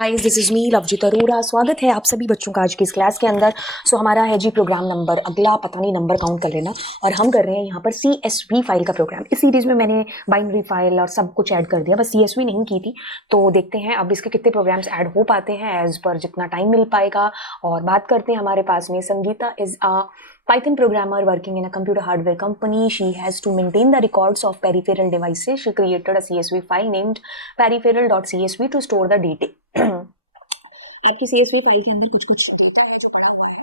Guys, this is me Lovejeet Arora. स्वागत है आप सभी बच्चों का आज की इस क्लास के अंदर। हमारा है जी प्रोग्राम नंबर, अगला पता नहीं नंबर काउंट कर लेना। और हम कर रहे हैं यहाँ पर CSV फाइल का प्रोग्राम। इस सीरीज में मैंने बाइनरी फाइल और सब कुछ ऐड कर दिया, बस CSV नहीं की थी। तो देखते हैं अब इसके कितने प्रोग्राम्स ऐड हो पाते हैं एज पर जितना टाइम मिल पाएगा। और बात करते हैं हमारे पास में Sangeeta is a Python programmer working in a computer hardware company. She has to maintain the records of peripheral devices. She created a CSV file named peripheral.csv to store the data. आपकी CSV file के अंदर कुछ कुछ data है जो पड़ा हुआ है।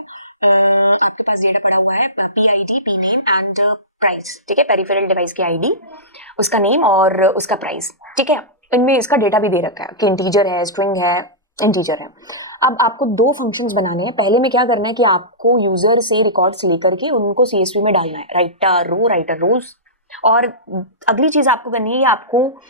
आपके पास डेटा पड़ा हुआ है PID, P name and price. ठीक है, पेरिफेरल डिवाइस की ID, उसका नेम और उसका प्राइस। ठीक है, इनमें इसका डेटा भी दे रखा है कि इंटीजर है, स्ट्रिंग है, इंटीजर है। अब आपको दो फंक्शंस बनाने हैं। पहले में क्या करना है कि आपको यूजर से रिकॉर्ड्स लेकर के उनको CSV में डालना है, राइटर रो, राइटर रोज। और अगली चीज आपको करनी है, आपको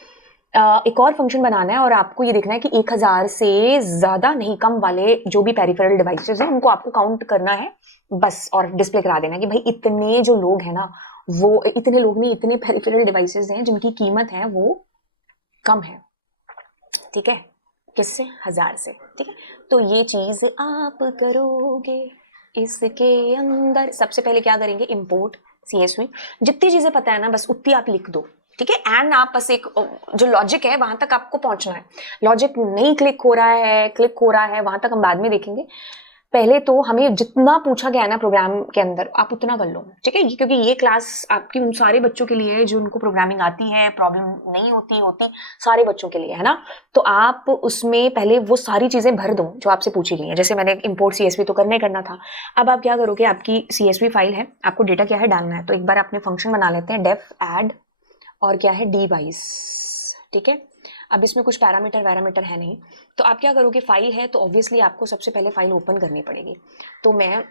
एक और फंक्शन बनाना है और आपको ये देखना है कि 1000 से ज्यादा नहीं, कम वाले जो भी पेरिफेरल डिवाइसेस हैं उनको आपको काउंट करना है बस। और डिस्प्ले करा देना है कि भाई इतने जो लोग हैं ना, वो इतने लोग नहीं, इतने पेरिफेरल डिवाइसेस हैं जिनकी कीमत है वो कम है। ठीक है, किससे? 1000 से। ठीक है, तो ये चीज आप करोगे इसके अंदर। सबसे पहले क्या करेंगे, इंपोर्ट CSV। जितनी चीजें पता है ना बस उतनी आप लिख दो। ठीक है, एंड आप बस एक जो लॉजिक है वहां तक आपको पहुंचना है। लॉजिक नहीं क्लिक हो रहा है, क्लिक हो रहा है, वहां तक हम बाद में देखेंगे। पहले तो हमें जितना पूछा गया है ना प्रोग्राम के अंदर आप उतना कर लो। ठीक है, क्योंकि ये क्लास आपकी उन सारे बच्चों के लिए है जो उनको प्रोग्रामिंग आती है, प्रॉब्लम नहीं होती सारे बच्चों के लिए है ना। तो आप उसमें पहले वो सारी चीजें भर दो जो आपसे पूछी गई है। जैसे मैंने इंपोर्ट CSV तो करना था। अब आप क्या करोगे, आपकी CSV फाइल है, आपको डेटा क्या है डालना है। तो एक बार अपने फंक्शन बना लेते हैं, डेफ एड और क्या है डिवाइस। ठीक है, अब इसमें कुछ पैरामीटर है नहीं। तो आप क्या करोगे, फाइल है तो ऑब्वियसली आपको सबसे पहले फाइल ओपन करनी पड़ेगी। तो मैं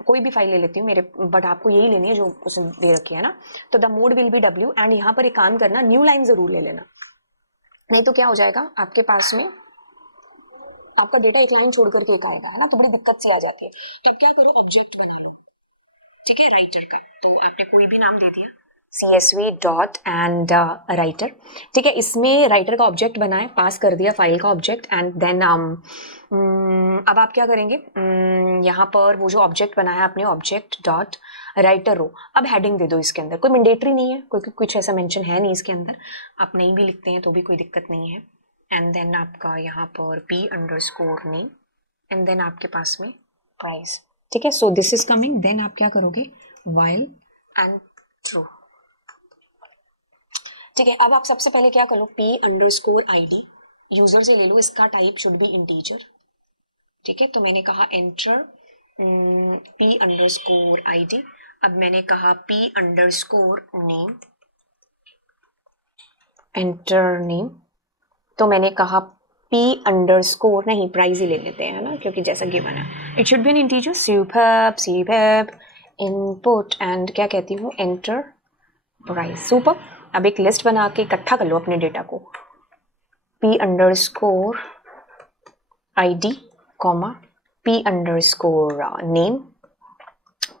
कोई भी फाइल ले लेती हूँ मेरे, बट आपको यही लेनी है जो उसने दे रखी है ना। तो the mode will be W and यहाँ पर एक काम करना, न्यू लाइन जरूर ले लेना, नहीं तो क्या हो जाएगा आपके पास में आपका डेटा एक लाइन छोड़ करके एक आएगा, है ना, तो बड़ी दिक्कत से आ जाती है। तो अब क्या करो, ऑब्जेक्ट बना लो। ठीक है, राइटर का तो आपने कोई भी नाम दे दिया, CSV डॉट एंड राइटर। ठीक है, इसमें राइटर का ऑब्जेक्ट बनाए, पास कर दिया फाइल का ऑब्जेक्ट एंड देन अब आप क्या करेंगे, यहाँ पर वो जो ऑब्जेक्ट बनाया आपने, ऑब्जेक्ट डॉट राइटर रो। अब हेडिंग दे दो इसके अंदर, कोई मैंडेटरी नहीं है, कोई कुछ ऐसा मेंशन है नहीं इसके अंदर, आप नहीं भी लिखते हैं तो भी कोई दिक्कत नहीं है। एंड देन आपका यहाँ पर P_ नेम एंड देन आपके पास में प्राइस। ठीक है, so this is coming. Then आप क्या करोगे, वाइल एंड ट्रू। ठीक है, अब आप सबसे पहले क्या करो, P_ID यूजर से ले लो, इसका टाइप शुड बी इंटीजर। ठीक है, तो मैंने कहा एंटर P_ID। अब मैंने कहा P_नेम, एंटर नेम। तो मैंने कहा P_ नहीं, प्राइस ही ले लेते हैं ना, क्योंकि जैसा गिवन है it should be N integer. Superb input and क्या कहती हूँ, एंटर प्राइस। सुपर। अब एक लिस्ट बना के इकट्ठा कर लो अपने डेटा को, P_ID कॉमा P_नेम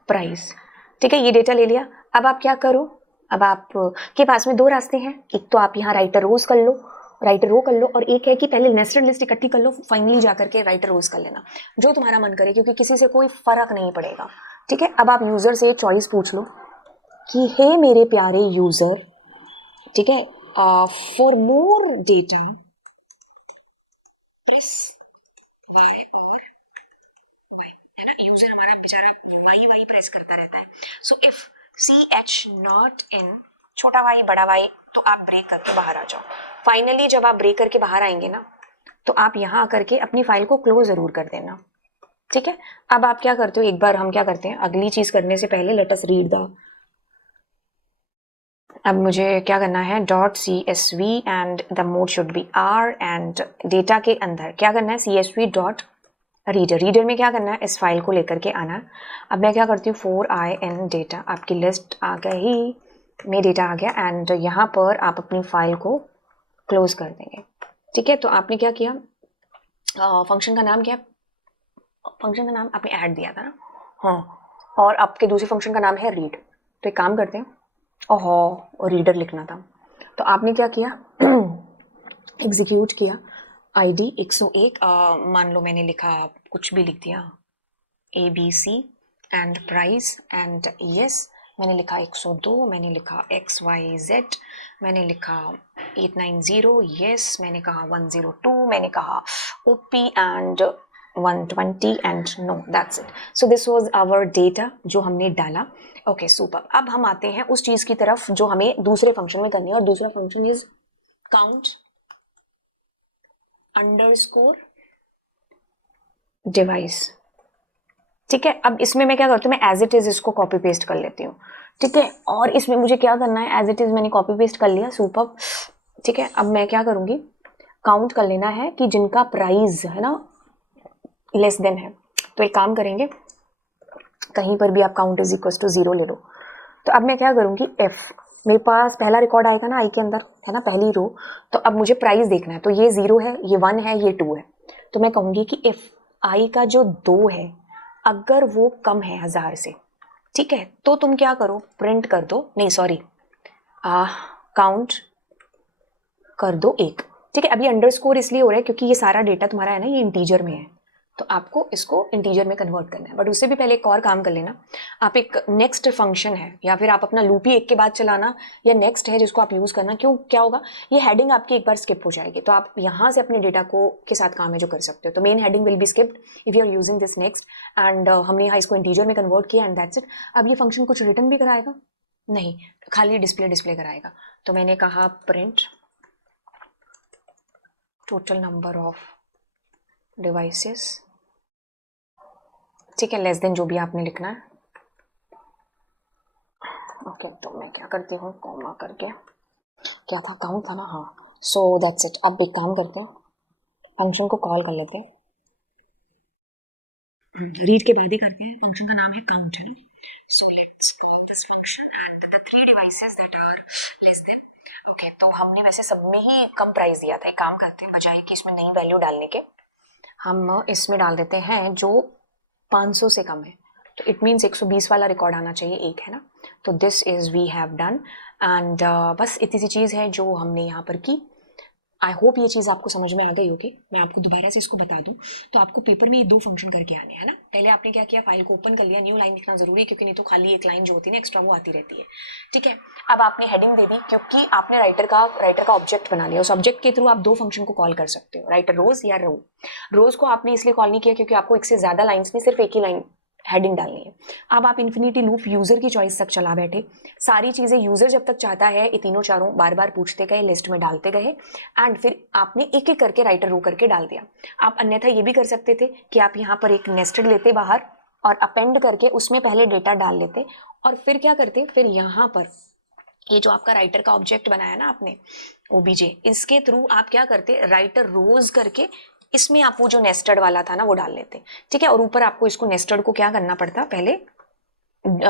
प्राइस। ठीक है, ये डेटा ले लिया। अब आप क्या करो, अब आप के पास में दो रास्ते हैं, एक तो आप यहाँ राइटर रो कर लो, और एक है कि पहले नेस्टेड लिस्ट इकट्ठी कर लो, फाइनली जाकर के राइटर रोज कर लेना, जो तुम्हारा मन करे, क्योंकि किसी से कोई फर्क नहीं पड़ेगा। ठीक है, अब आप यूजर से चॉइस पूछ लो कि हे मेरे प्यारे यूजर, ठीक है, for more data press Y और वाई, है ना। यूजर हमारा बेचारा वाई प्रेस करता रहता है। So if CH not in छोटा वाई बड़ा वाई, तो आप ब्रेक करके बाहर आ जाओ। फाइनली जब आप ब्रेक करके बाहर आएंगे ना, तो आप यहाँ आकर के अपनी फाइल को क्लोज जरूर कर देना। ठीक है, अब आप क्या करते हो, एक बार हम क्या करते हैं, अगली चीज करने से पहले लेट अस रीड द। अब मुझे क्या करना है, .CSV and the mode should be R and data के अंदर क्या करना है, CSV डॉट रीडर में क्या करना है, इस फाइल को लेकर के आना। अब मैं क्या करती हूँ, 4IN डेटा, आपकी लिस्ट आ गई में डेटा आ गया एंड यहाँ पर आप अपनी फाइल को क्लोज कर देंगे। ठीक है, तो आपने क्या किया, फंक्शन का नाम क्या, फंक्शन का नाम आपने ऐड दिया था ना, हाँ, और आपके दूसरे फंक्शन का नाम है रीड। तो एक काम करते हैं, ओहो रीडर लिखना था, तो आपने क्या किया एग्जीक्यूट किया। ID 101, मान लो मैंने लिखा कुछ भी लिख दिया ABC and price and yes, मैंने लिखा 102, मैंने लिखा XYZ, मैंने लिखा 890 यस, मैंने कहा 102, मैंने कहा OP and 120 and no, that's it. So this was our data जो हमने डाला. Okay super. अब हम आते हैं उस चीज़ की तरफ जो हमें दूसरे फंक्शन में करनी है, और दूसरा function is count underscore device. ठीक है, अब इसमें मैं क्या करती हूँ, मैं एज इट इज इसको कॉपी पेस्ट कर लेती हूँ. ठीक है, और इसमें मुझे क्या करना है, एज इट इज मैंने कॉपी पेस्ट कर लिया. सुपर. ठीक है, अब मैं क्या करूँगी, काउंट कर लेना है कि जिनका प्राइस है ना लेस देन है. तो एक काम करेंगे, कहीं पर भी आप काउंट इज इक्वल टू 0 ले लो. तो अब मैं क्या करूँगी, एफ, मेरे पास पहला रिकॉर्ड आएगा ना आई के अंदर, है ना, पहली रो. तो अब मुझे प्राइस देखना है, तो ये 0 है, ये 1 है, ये 2 है. तो मैं कहूँगी कि इफ आई का जो 2 है अगर वो कम है 1000 से, ठीक है, तो तुम क्या करो, प्रिंट कर दो, नहीं सॉरी, काउंट कर दो 1. ठीक है, अभी अंडरस्कोर इसलिए हो रहा है क्योंकि ये सारा डेटा तुम्हारा है ना, ये इंटीजर में है, तो आपको इसको इंटीजर में कन्वर्ट करना है. बट उससे भी पहले एक और काम कर लेना, आप एक नेक्स्ट फंक्शन है या फिर आप अपना लूप ही एक के बाद चलाना या नेक्स्ट है जिसको आप यूज़ करना. क्यों, क्या होगा, ये हेडिंग आपकी एक बार स्किप हो जाएगी, तो आप यहाँ से अपने डेटा को के साथ काम है जो कर सकते हो. तो main heading will be skipped if you are using this next, and हमने यहाँ इसको इंटीजर में कन्वर्ट किया एंड दैट्स इट. अब ये फंक्शन कुछ रिटर्न भी कराएगा नहीं, खाली डिस्प्ले कराएगा. तो मैंने कहा print total number of devices, ठीक है, लेस देन जो भी आपने लिखना है. ओके, तो मैं क्या करती हूँ, कॉमा करके, क्या था, काउंट था ना, हाँ. So that's it. अब एक काम करते हैं, फंक्शन को कॉल कर लेते हैं, रीड के बाद ही करते हैं. फंक्शन का नाम है काउंट, है ना. So let's call this function and the 3 devices that are less than. Okay, तो हमने वैसे सब में ही कम प्राइस दिया था. एक काम करते हैं, बजाय कि इसमें नई वैल्यू डालने के, हम इसमें डाल देते हैं जो 500 से कम है. तो इट मीन्स 120 वाला रिकॉर्ड आना चाहिए एक, है ना. तो this is we have done and बस इतनी सी चीज़ है जो हमने यहाँ पर की. आई होप ये चीज़ आपको समझ में आ गई होगी. मैं आपको दोबारा से इसको बता दूं, तो आपको पेपर में ये 2 फंक्शन करके आने हैं ना. पहले आपने क्या किया, फाइल को ओपन कर लिया, न्यू लाइन लिखना जरूरी है क्योंकि नहीं तो खाली एक लाइन जो होती है ना एक्स्ट्रा वो आती रहती है. ठीक है, अब आपने हेडिंग दे दी क्योंकि आपने राइटर का ऑब्जेक्ट बना लिया. उस ऑब्जेक्ट के थ्रू आप 2 फंक्शन को कॉल कर सकते हो, राइटर रोज या रो. रोज को आपने इसलिए कॉल नहीं किया क्योंकि आपको एक से ज़्यादा लाइन्स में सिर्फ एक ही लाइन हेडिंग डालनी है. अब आप इन्फिनिटी लूप यूजर की चॉइस तक चला बैठे, सारी चीजें यूजर जब तक चाहता है ये तीनों चारों बार बार पूछते गए, लिस्ट में डालते गए एंड फिर आपने एक एक करके राइटर रो करके डाल दिया. आप अन्यथा ये भी कर सकते थे कि आप यहाँ पर एक नेस्टेड लेते बाहर और अपेंड करके उसमें पहले डेटा डाल लेते और फिर क्या करते, फिर यहाँ पर ये जो आपका राइटर का ऑब्जेक्ट बनाया ना आपने ओबीजे, इसके थ्रू आप क्या करते, राइटर रोज करके इसमें आप वो जो नेस्टेड वाला था ना वो डाल लेते. ठीक है, और ऊपर आपको इसको नेस्टेड को क्या करना पड़ता, पहले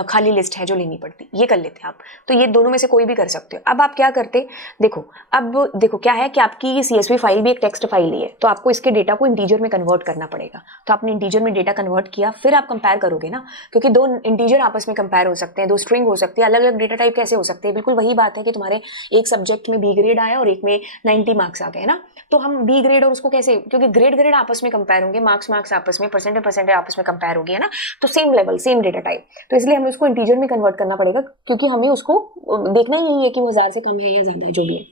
खाली लिस्ट है जो लेनी पड़ती, ये कर लेते हैं आप. तो ये दोनों में से कोई भी कर सकते हो. अब आप क्या करते, देखो अब देखो क्या है कि आपकी CSV फाइल भी एक टेक्स्ट फाइल ही है, तो आपको इसके डेटा को इंटीजर में कन्वर्ट करना पड़ेगा. तो आपने इंटीजर में डेटा कन्वर्ट किया, फिर आप कंपेयर करोगे ना, क्योंकि 2 इंटीजर आपस में कंपेयर हो सकते हैं, 2 स्ट्रिंग हो सकती है, अलग अलग डेटा टाइप कैसे हो सकते हैं. बिल्कुल वही बात है कि तुम्हारे एक सब्जेक्ट में B ग्रेड आया और एक में 90 मार्क्स आ गए ना, तो हम B ग्रेड और उसको कैसे, क्योंकि ग्रेड आपस में कंपेयर होंगे, मार्क्स आपस में, परसेंटेज आपस में कंपेयर होगी, है ना. तो same level same data type, तो इसलिए हमें उसको इंटीजर में कन्वर्ट करना पड़ेगा क्योंकि हमें उसको देखना ही यही है कि वो 1000 से कम है या ज्यादा है, जो भी है.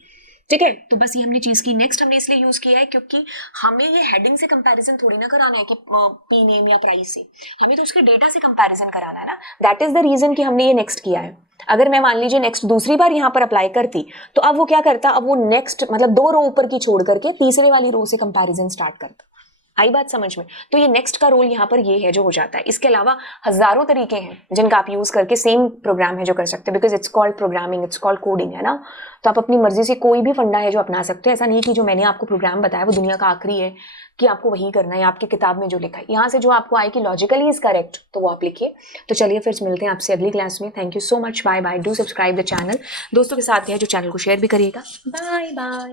ठीक है, तो बस ये हमने चीज की. नेक्स्ट हमने इसलिए यूज किया है क्योंकि हमें ये हेडिंग से कंपैरिजन थोड़ी ना कराना है कि पी नेम या प्राइस से, हमें तो उसके डेटा से कंपैरिजन कराना है ना. दैट इज द रीजन कि हमने ये नेक्स्ट किया है. अगर मैं मान लीजिए नेक्स्ट दूसरी बार यहाँ पर अप्लाई करती तो अब वो क्या करता, अब वो नेक्स्ट मतलब 2 रो ऊपर की छोड़ करके तीसरे वाली रो से कंपैरिजन स्टार्ट करता. आई बात समझ में. तो ये नेक्स्ट का रोल यहाँ पर ये है जो हो जाता है. इसके अलावा हजारों तरीके हैं जिनका आप यूज करके सेम प्रोग्राम है जो कर सकते हैं, because it's called programming, it's called coding, है ना. तो आप अपनी मर्जी से कोई भी फंडा है जो अपना सकते हैं. ऐसा नहीं कि जो मैंने आपको प्रोग्राम बताया वो दुनिया का आखिरी है कि आपको वही करना है, आपकी किताब में जो लिखा है यहाँ से जो आपको आए कि लॉजिकली इज करेक्ट तो वो आप लिखिए. तो चलिए फिर मिलते हैं आपसे अगली क्लास में. Thank you so much, bye bye. Do subscribe the channel, दोस्तों के साथ है जो चैनल को शेयर भी करिएगा. Bye bye.